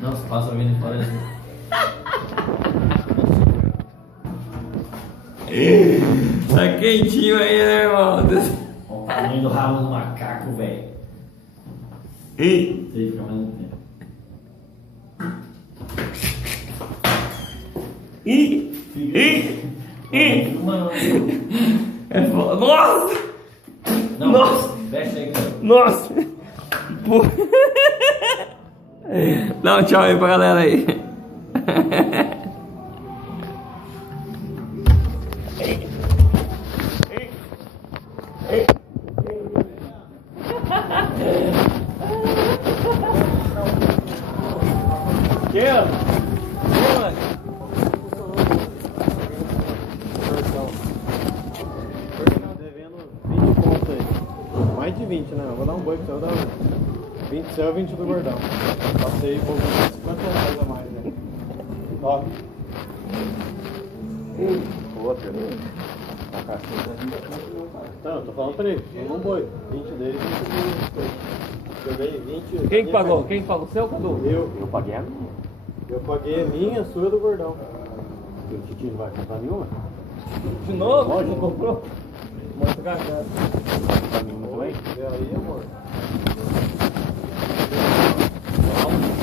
Não, os pássaros vindo fora. Tá quentinho aí, né, irmão? Olha o tamanho do rabo do macaco, velho. Ih! Você fica mais um tempo. Ih! Ih! Ih! Mano, É foda. Nossa! não, Nossa! fecha aí, cara. Nossa! Pô. Dá um tchau aí pra galera aí. Que? Devendo 20 pontos aí. Mais de 20, né? Eu vou dar um boi pro seu, dá 20 seu e 20 do gordão. Passei e vou ganhar 50 reais a mais, né? Ó. Outra. Então, eu tô falando pra ele. Eu não boi. 20 dele e 20 do meu. Eu ganhei 20. Quem que pagou? Quem que pagou? Seu ou Cadu? Eu paguei a minha. Eu paguei a minha, a sua e a do gordão. E o Titi não vai comprar nenhuma? De novo? Lógico. Não comprou? Muito cagado. Pra mim não vai? E aí, amor? Vamos.